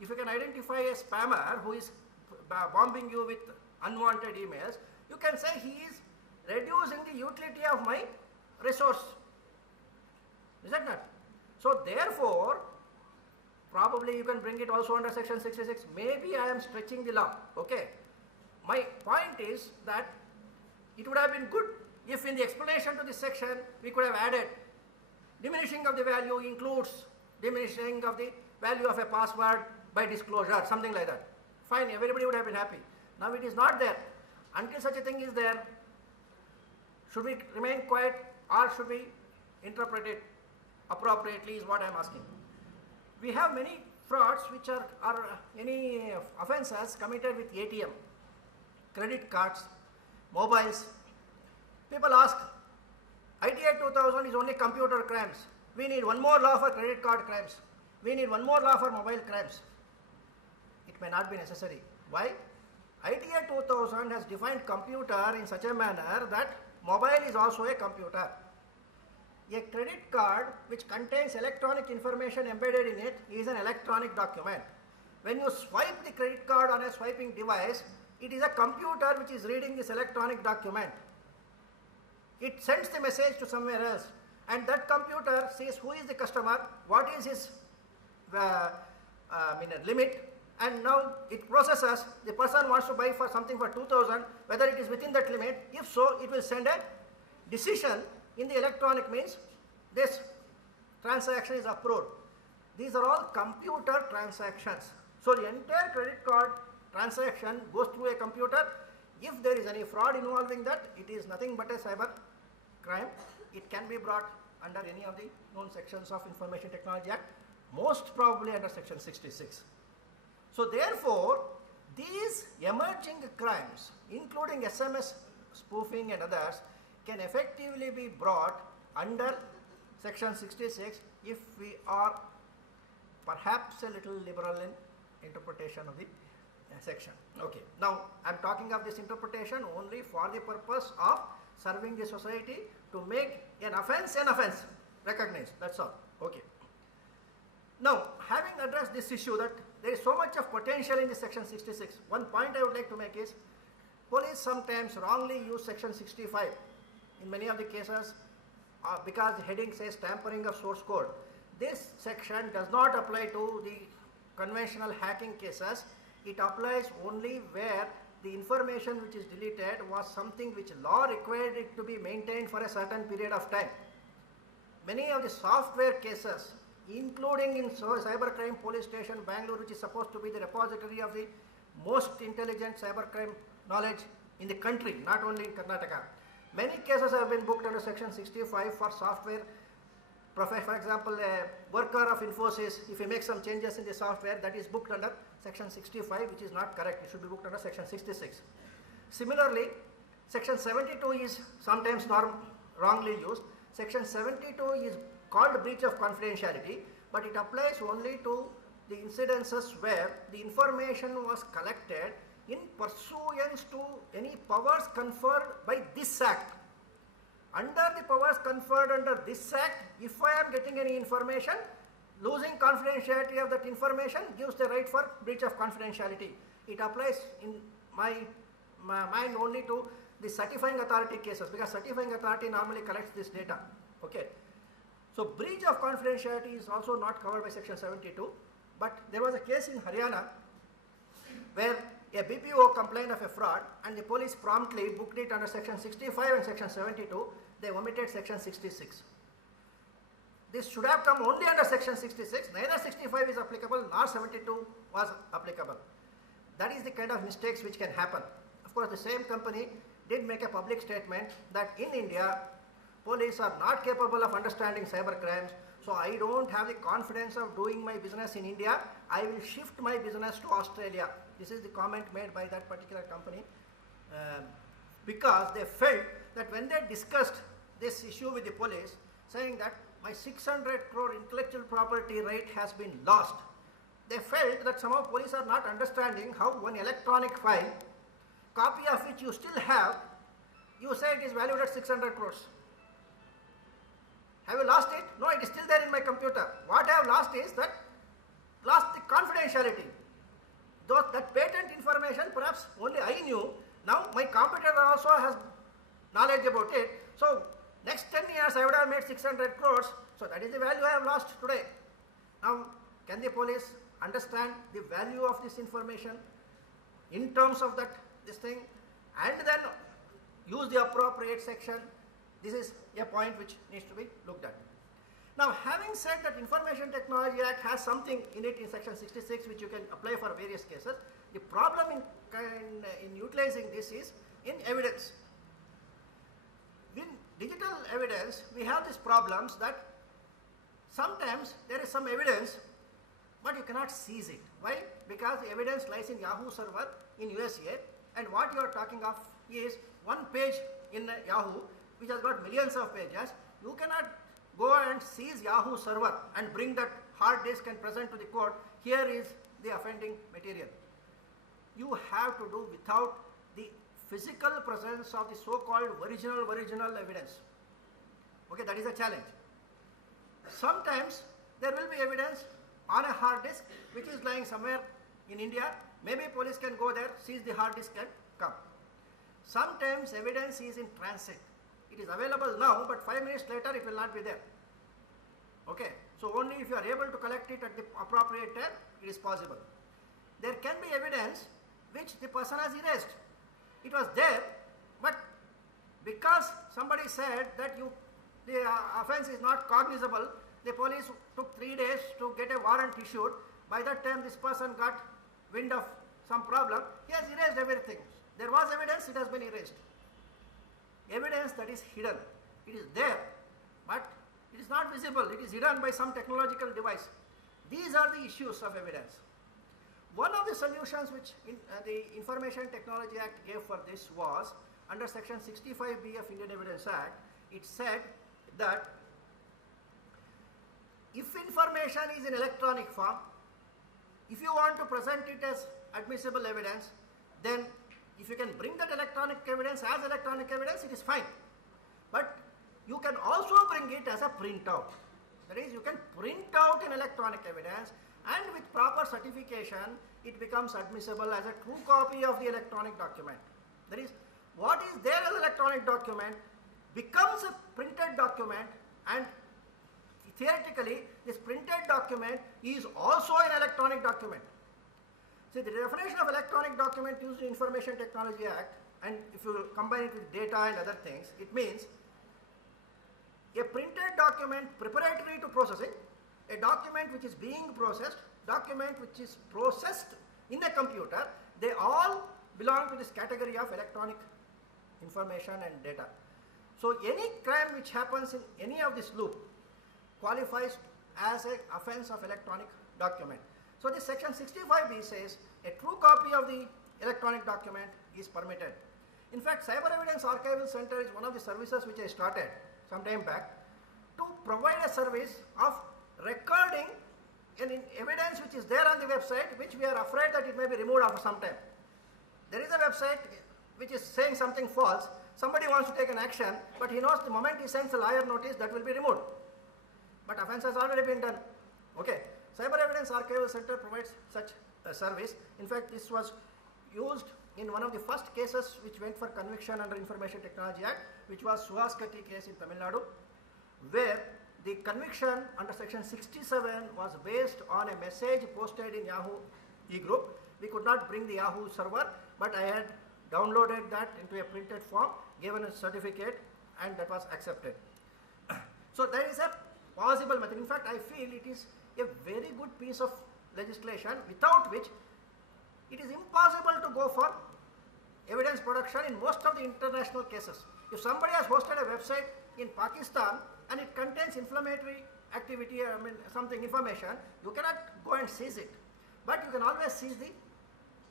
If you can identify a spammer who is bombing you with unwanted emails, you can say he is reducing the utility of my resource. Is that not? So therefore, probably you can bring it also under section 66. Maybe I am stretching the law. Okay. My point is that it would have been good if in the explanation to this section we could have added diminishing of the value includes diminishing of the value of a password by disclosure, something like that. Fine, everybody would have been happy. Now it is not there. Until such a thing is there, should we remain quiet or should we interpret it appropriately is what I am asking. We have many frauds which are any offences committed with ATM, credit cards, mobiles. People ask, ITA 2000 is only computer crimes. We need one more law for credit card crimes. We need one more law for mobile crimes. It may not be necessary. Why? ITA 2000 has defined computer in such a manner that mobile is also a computer. A credit card which contains electronic information embedded in it is an electronic document. When you swipe the credit card on a swiping device, it is a computer which is reading this electronic document. It sends the message to somewhere else, and that computer sees who is the customer, what is his limit, and now it processes. The person wants to buy for something for 2000, whether it is within that limit. If so, it will send a decision in the electronic means this transaction is approved. These are all computer transactions. So the entire credit card transaction goes through a computer. If there is any fraud involving that, it is nothing but a cyber crime. It can be brought under any of the known sections of Information Technology Act, most probably under section 66. So therefore, these emerging crimes, including SMS spoofing and others, can effectively be brought under section 66 if we are perhaps a little liberal in interpretation of the section. Okay. Now, I am talking of this interpretation only for the purpose of serving the society to make an offence recognized. That's all. Okay. Now, having addressed this issue that there is so much of potential in this section 66, one point I would like to make is police sometimes wrongly use section 65 in many of the cases because the heading says tampering of source code. This section does not apply to the conventional hacking cases. It applies only where the information which is deleted was something which law required it to be maintained for a certain period of time. Many of the software cases, including in Cybercrime Police Station Bangalore, which is supposed to be the repository of the most intelligent cybercrime knowledge in the country, not only in Karnataka. Many cases have been booked under section 65 for software. For example, a worker of Infosys, if he makes some changes in the software, that is booked under section 65, which is not correct. It should be booked under section 66. Similarly, section 72 is sometimes wrongly used. Section 72 is called breach of confidentiality, but it applies only to the incidences where the information was collected in pursuance to any powers conferred by this act. Under the powers conferred under this act, if I am getting any information, losing confidentiality of that information gives the right for breach of confidentiality. It applies in my mind only to the certifying authority cases, because certifying authority normally collects this data. Okay. So breach of confidentiality is also not covered by section 72, but there was a case in Haryana where a BPO complained of a fraud and the police promptly booked it under section 65 and section 72. They omitted section 66. This should have come only under section 66. Neither 65 is applicable nor 72 was applicable. That is the kind of mistakes which can happen. Of course, the same company did make a public statement that in India, police are not capable of understanding cyber crimes, so I don't have the confidence of doing my business in India. I will shift my business to Australia. This is the comment made by that particular company because they felt that when they discussed this issue with the police, saying that my 600 crore intellectual property right has been lost, they felt that somehow police are not understanding how one electronic file, copy of which you still have, you say it is valued at 600 crores. Have you lost it? No, it is still there in my computer. What I have lost is that lost the confidentiality confidentiality. That patent information perhaps only I knew. Now my competitor also has knowledge about it. So next 10 years I would have made 600 crores. So that is the value I have lost today. Now can the police understand the value of this information in terms of this thing, and then use the appropriate section? This is a point which needs to be looked at. Now, having said that Information Technology Act has something in it in section 66 which you can apply for various cases, the problem in utilizing this is in evidence. In digital evidence, we have these problems that sometimes there is some evidence, but you cannot seize it. Why? Because the evidence lies in Yahoo server in USA, and what you are talking of is one page in Yahoo which has got millions of pages. You cannot go and seize Yahoo server and bring that hard disk and present to the court. Here is the offending material. You have to do without the physical presence of the so-called original evidence. Okay, that is a challenge. Sometimes there will be evidence on a hard disk which is lying somewhere in India. Maybe police can go there, seize the hard disk and come. Sometimes evidence is in transit. It is available now, but 5 minutes later it will not be there. Okay, so only if you are able to collect it at the appropriate time, it is possible. There can be evidence which the person has erased. It was there, but because somebody said that the offence is not cognizable, the police took 3 days to get a warrant issued. By that time this person got wind of some problem, he has erased everything. There was evidence, it has been erased. Evidence that is hidden, it is there, but it is not visible, it is hidden by some technological device. These are the issues of evidence. One of the solutions which the Information Technology Act gave for this was, under section 65B of Indian Evidence Act, it said that if information is in electronic form, if you want to present it as admissible evidence, then if you can bring that electronic evidence as electronic evidence, it is fine. But you can also bring it as a printout. That is, you can print out an electronic evidence, and with proper certification, it becomes admissible as a true copy of the electronic document. That is, what is there as electronic document becomes a printed document, and theoretically, this printed document is also an electronic document. See, the definition of electronic document used in Information Technology Act, and if you combine it with data and other things, it means a printed document preparatory to processing, a document which is being processed, document which is processed in a computer, they all belong to this category of electronic information and data. So any crime which happens in any of this loop qualifies as an offense of electronic document. So this section 65B says a true copy of the electronic document is permitted. In fact, Cyber Evidence Archival Center is one of the services which I started some time back to provide a service of recording an evidence which is there on the website, which we are afraid that it may be removed after some time. There is a website which is saying something false. Somebody wants to take an action, but he knows the moment he sends a lawyer notice, that will be removed. But offense has already been done. Okay. Cyber Evidence Archival Center provides such a service. In fact, this was used in one of the first cases which went for conviction under Information Technology Act, which was Suhaskati case in Tamil Nadu, where the conviction under section 67 was based on a message posted in Yahoo e-group. We could not bring the Yahoo server, but I had downloaded that into a printed form, given a certificate, and that was accepted. So there is a possible method. In fact, I feel it is a very good piece of legislation without which it is impossible to go for evidence production in most of the international cases. If somebody has hosted a website in Pakistan and it contains inflammatory activity, something information, you cannot go and seize it. But you can always seize the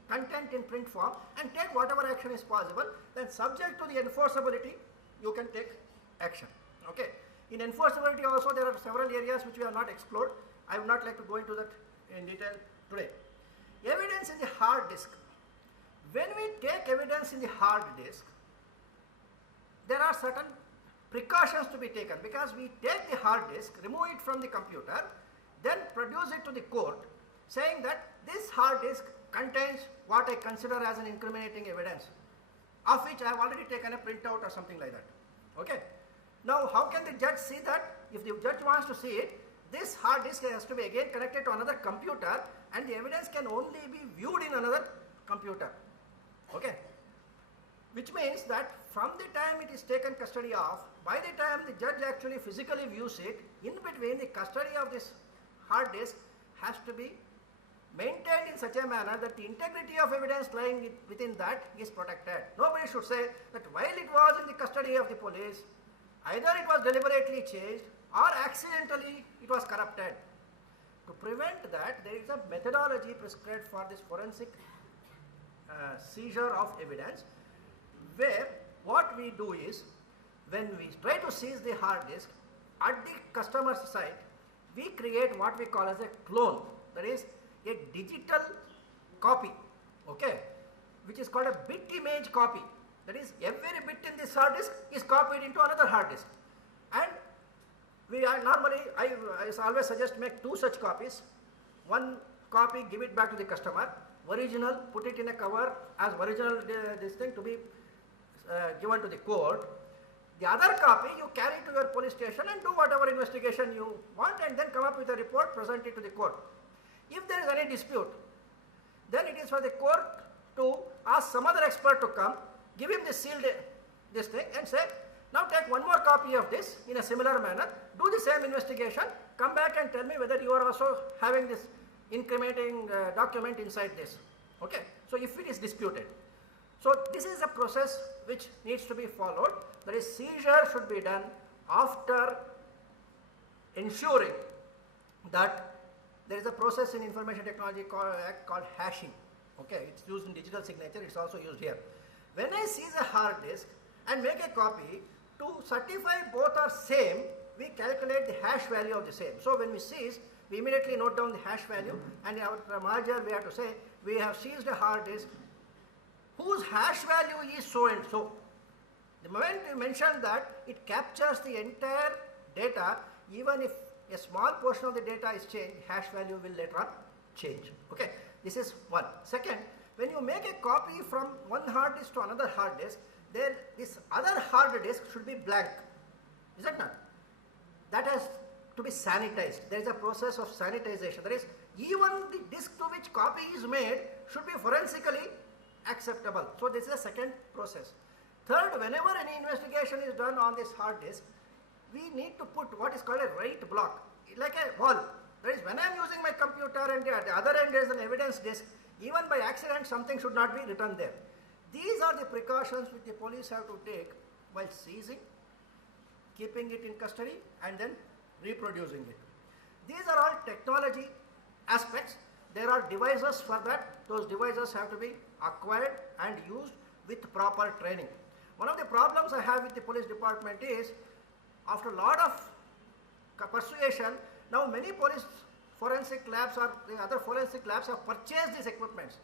content in print form and take whatever action is possible. Then subject to the enforceability, you can take action. Okay. In enforceability also there are several areas which we have not explored. I would not like to go into that in detail today. Evidence in the hard disk. When we take evidence in the hard disk, there are certain precautions to be taken, because we take the hard disk, remove it from the computer, then produce it to the court. saying that this hard disk contains what I consider as an incriminating evidence, of which I have already taken a printout or something like that. Okay. Now, how can the judge see that? If the judge wants to see it, this hard disk has to be again connected to another computer, and the evidence can only be viewed in another computer. Okay. Which means that from the time it is taken custody of, by the time the judge actually physically views it, in between the custody of this hard disk has to be maintained in such a manner that the integrity of evidence lying within that is protected. Nobody should say that while it was in the custody of the police, either it was deliberately changed or accidentally it was corrupted. To prevent that, there is a methodology prescribed for this forensic seizure of evidence, where what we do is, when we try to seize the hard disk, at the customer's site, we create what we call as a clone, that is a digital copy, okay, which is called a bit image copy. That is, every bit in this hard disk is copied into another hard disk. And we are normally, I always suggest make two such copies. One copy, give it back to the customer, original, put it in a cover as original this thing to be given to the court. The other copy you carry to your police station and do whatever investigation you want, and then come up with a report, present it to the court. If there is any dispute, then it is for the court to ask some other expert to come, give him the sealed this thing and say, now take one more copy of this in a similar manner, do the same investigation, come back and tell me whether you are also having this incriminating document inside this. Okay. So if it is disputed. So this is a process which needs to be followed. That is, seizure should be done after ensuring that there is a process in Information Technology Act called hashing. Okay, it's used in digital signature, it's also used here. When I seize a hard disk and make a copy, to certify both are same, we calculate the hash value of the same. So when we seize, we immediately note down the hash value, and in our merger we have to say, we have seized a hard disk whose hash value is so and so. The moment you mention that, it captures the entire data, even if a small portion of the data is changed, hash value will later on change. Okay, this is one. Second, when you make a copy from one hard disk to another hard disk, then this other hard disk should be blank. Is it not? That has to be sanitized. There is a process of sanitization. That is, even the disk to which copy is made should be forensically acceptable. So this is a second process. Third, whenever any investigation is done on this hard disk, we need to put what is called a write block, like a wall. That is, when I am using my computer and at the other end there is an evidence disk, even by accident something should not be written there. These are the precautions which the police have to take while seizing, keeping it in custody, and then reproducing it. These are all technology aspects. There are devices for that. Those devices have to be acquired and used with proper training. One of the problems I have with the police department is, after a lot of persuasion, now many police forensic labs or the other forensic labs have purchased these equipments,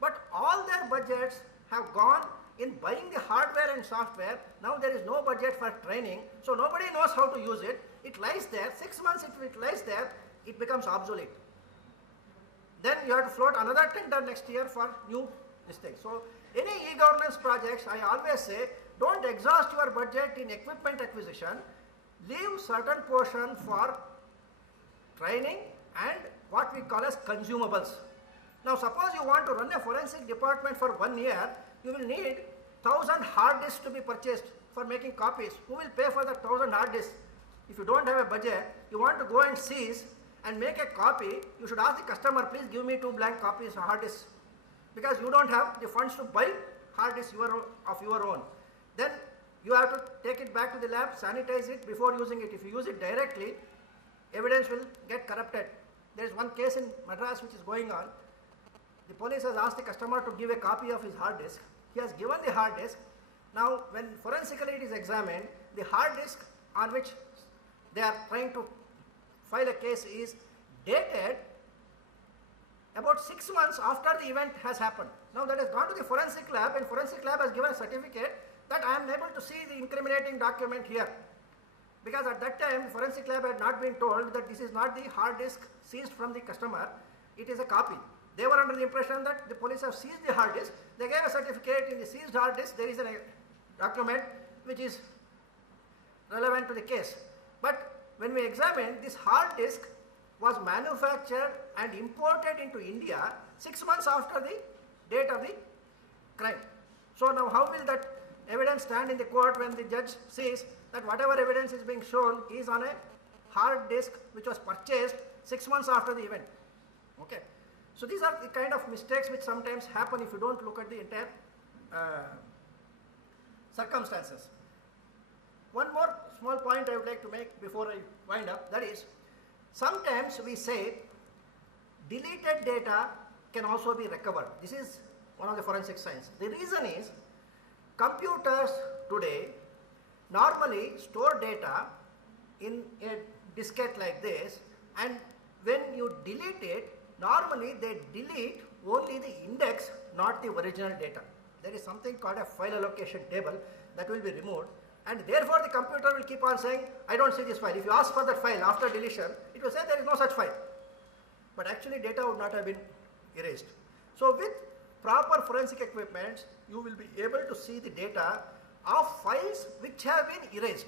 but all their budgets have gone in buying the hardware and software. Now there is no budget for training, so nobody knows how to use it. It lies there, 6 months it lies there, it becomes obsolete. Then you have to float another tender next year for new this thing. So any e-governance projects, I always say, don't exhaust your budget in equipment acquisition. Leave certain portion for training and what we call as consumables. Now suppose you want to run a forensic department for 1 year, you will need 1,000 hard disks to be purchased for making copies. Who will pay for the 1,000 hard disks? If you don't have a budget, you want to go and seize and make a copy, you should ask the customer, please give me 2 blank copies of hard disks, because you don't have the funds to buy hard disks of your own. Then you have to take it back to the lab, sanitize it before using it. If you use it directly, evidence will get corrupted. There is one case in Madras which is going on. The police has asked the customer to give a copy of his hard disk. He has given the hard disk. Now when forensically it is examined, the hard disk on which they are trying to file a case is dated about 6 months after the event has happened. Now that has gone to the forensic lab, and forensic lab has given a certificate that I am able to see the incriminating document here. Because at that time, forensic lab had not been told that this is not the hard disk seized from the customer. it is a copy. They were under the impression that the police have seized the hard disk. They gave a certificate. In the seized hard disk, there is a document which is relevant to the case. But when we examine, this hard disk was manufactured and imported into India 6 months after the date of the crime. So now how will that evidence stand in the court when the judge says that whatever evidence is being shown is on a hard disk which was purchased 6 months after the event? Okay. So these are the kind of mistakes which sometimes happen if you don't look at the entire circumstances. One more small point I would like to make before I wind up, that is, sometimes we say deleted data can also be recovered. This is one of the forensic science. The reason is computers today normally store data in a diskette like this, and when you delete it, normally they delete only the index, not the original data. There is something called a file allocation table that will be removed, and therefore the computer will keep on saying, I don't see this file. If you ask for that file after deletion, it will say there is no such file. But actually data would not have been erased. So with proper forensic equipment, you will be able to see the data of files which have been erased.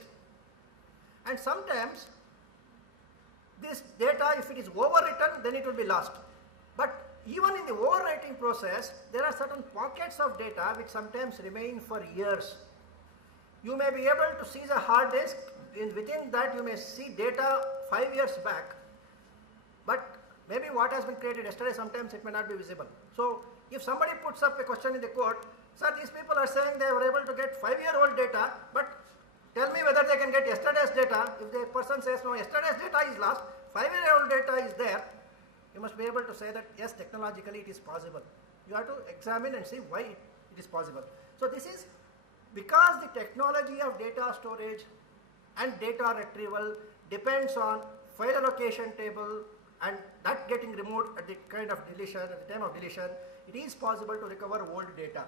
And sometimes this data, if it is overwritten, then it will be lost. But even in the overwriting process, there are certain pockets of data which sometimes remain for years. You may be able to seize a hard disk, within that you may see data 5 years back, but maybe what has been created yesterday, sometimes it may not be visible. So if somebody puts up a question in the court, sir, these people are saying they were able to get 5-year-old data, but tell me whether they can get yesterday's data. If the person says, no, yesterday's data is lost, 5-year-old data is there, you must be able to say that, yes, technologically it is possible. You have to examine and see why it is possible. So this is because the technology of data storage and data retrieval depends on file allocation table, and that getting removed at the kind of deletion, at the time of deletion, it is possible to recover old data.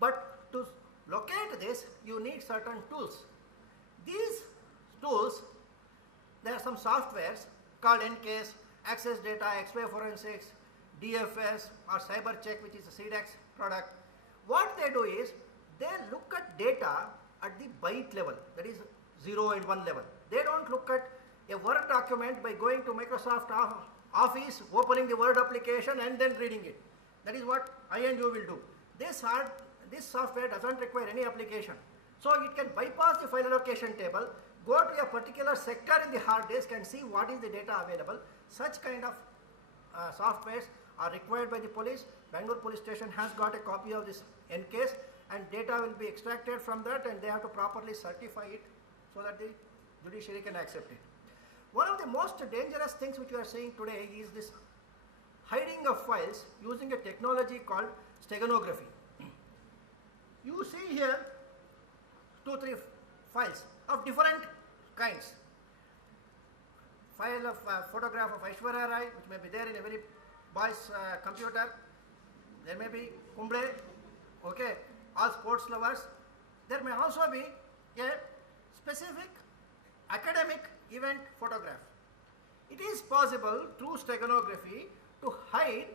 But to locate this, you need certain tools. These tools, there are some softwares called EnCase, Access Data, XY Forensics, DFS, or CyberCheck, which is a CDEX product. What they do is, they look at data at the byte level, that is 0 and 1 level. They don't look at a Word document by going to Microsoft Office, opening the Word application and then reading it. That is what I and you will do. This software doesn't require any application. So it can bypass the file allocation table, go to a particular sector in the hard disk and see what is the data available. Such kind of softwares are required by the police. Bangalore police station has got a copy of this EnCase, and data will be extracted from that, and they have to properly certify it so that the judiciary can accept it. One of the most dangerous things which we are seeing today is this hiding of files using a technology called steganography. You see here 2-3 files of different kinds. File of photograph of Aishwarya Rai, which may be there in every boy's computer. There may be Kumble, okay, all sports lovers. There may also be a specific academic event photograph. It is possible through steganography to hide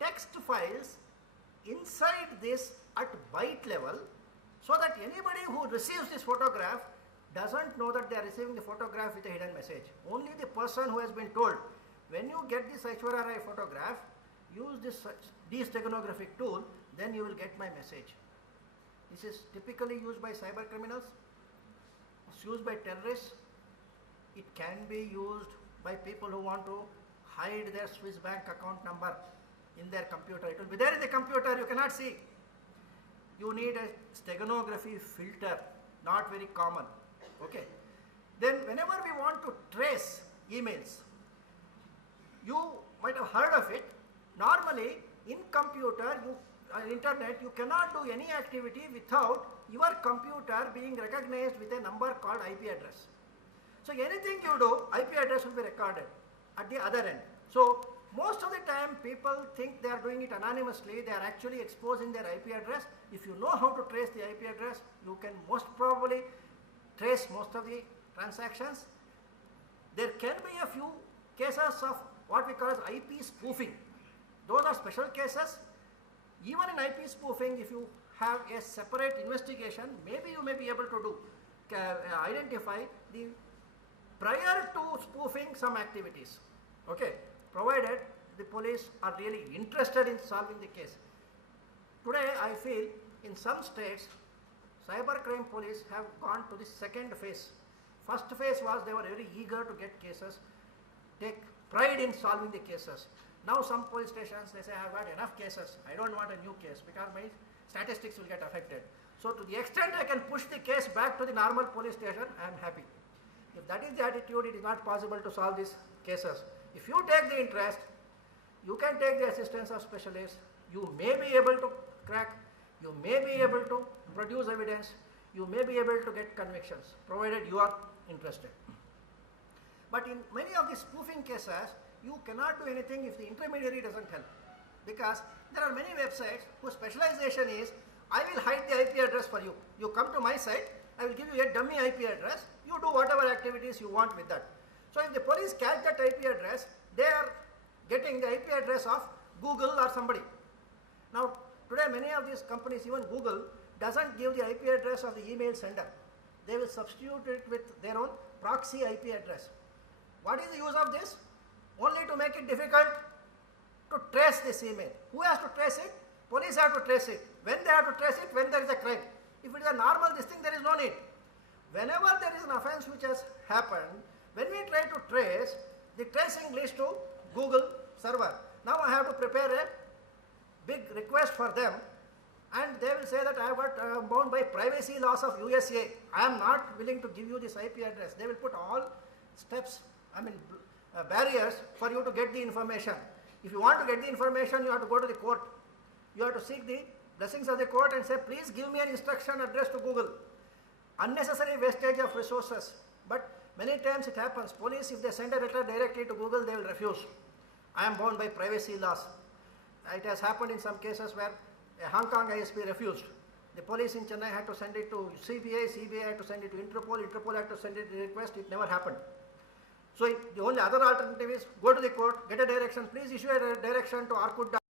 text files inside this at byte level, so that anybody who receives this photograph doesn't know that they are receiving the photograph with a hidden message. Only the person who has been told, when you get this Aishwarya Rai photograph, use this de-steganographic tool, then you will get my message. This is typically used by cyber criminals, it's used by terrorists, it can be used by people who want to hide their Swiss bank account number in their computer. It will be there in the computer, you cannot see. You need a steganography filter, not very common. Okay. Then whenever we want to trace emails, you might have heard of it. Normally in computer, internet, you cannot do any activity without your computer being recognized with a number called IP address. So anything you do, IP address will be recorded at the other end. So most of the time people think they are doing it anonymously, they are actually exposing their IP address. If you know how to trace the IP address, you can most probably trace most of the transactions. There can be a few cases of what we call as IP spoofing. Those are special cases. Even in IP spoofing, if you have a separate investigation, maybe you may be able to identify the prior to spoofing some activities, okay, provided the police are really interested in solving the case. Today, I feel in some states, cybercrime police have gone to the second phase. First phase was they were very eager to get cases, take pride in solving the cases. Now some police stations, they say, I have got enough cases, I don't want a new case because my statistics will get affected. So to the extent I can push the case back to the normal police station, I am happy. If that is the attitude, it is not possible to solve these cases. If you take the interest, you can take the assistance of specialists, you may be able to crack, you may be able to produce evidence, you may be able to get convictions, provided you are interested. But in many of the spoofing cases, you cannot do anything if the intermediary doesn't help. Because there are many websites whose specialization is, I will hide the IP address for you. You come to my site, I will give you a dummy IP address, you do whatever activities you want with that. So if the police catch that IP address, they are getting the IP address of Google or somebody. Now today many of these companies, even Google, doesn't give the IP address of the email sender. They will substitute it with their own proxy IP address. What is the use of this? Only to make it difficult to trace this email. Who has to trace it? Police have to trace it. When they have to trace it? When there is a crime. If it is a normal this thing, there is no need. Whenever there is an offense which has happened, when we try to trace, the tracing leads to Google server. Now I have to prepare a big request for them, and they will say that I have got bound by privacy laws of USA. I am not willing to give you this IP address. They will put all steps, barriers for you to get the information. If you want to get the information, you have to go to the court. You have to seek the blessings of the court and say, please give me an instruction address to Google. Unnecessary wastage of resources. But many times it happens. Police, if they send a letter directly to Google, they will refuse. I am bound by privacy laws. It has happened in some cases where a Hong Kong ISP refused. The police in Chennai had to send it to CBI, CBI had to send it to Interpol, Interpol had to send it the request, it never happened. So the only other alternative is go to the court, get a direction, please issue a direction to Orkut.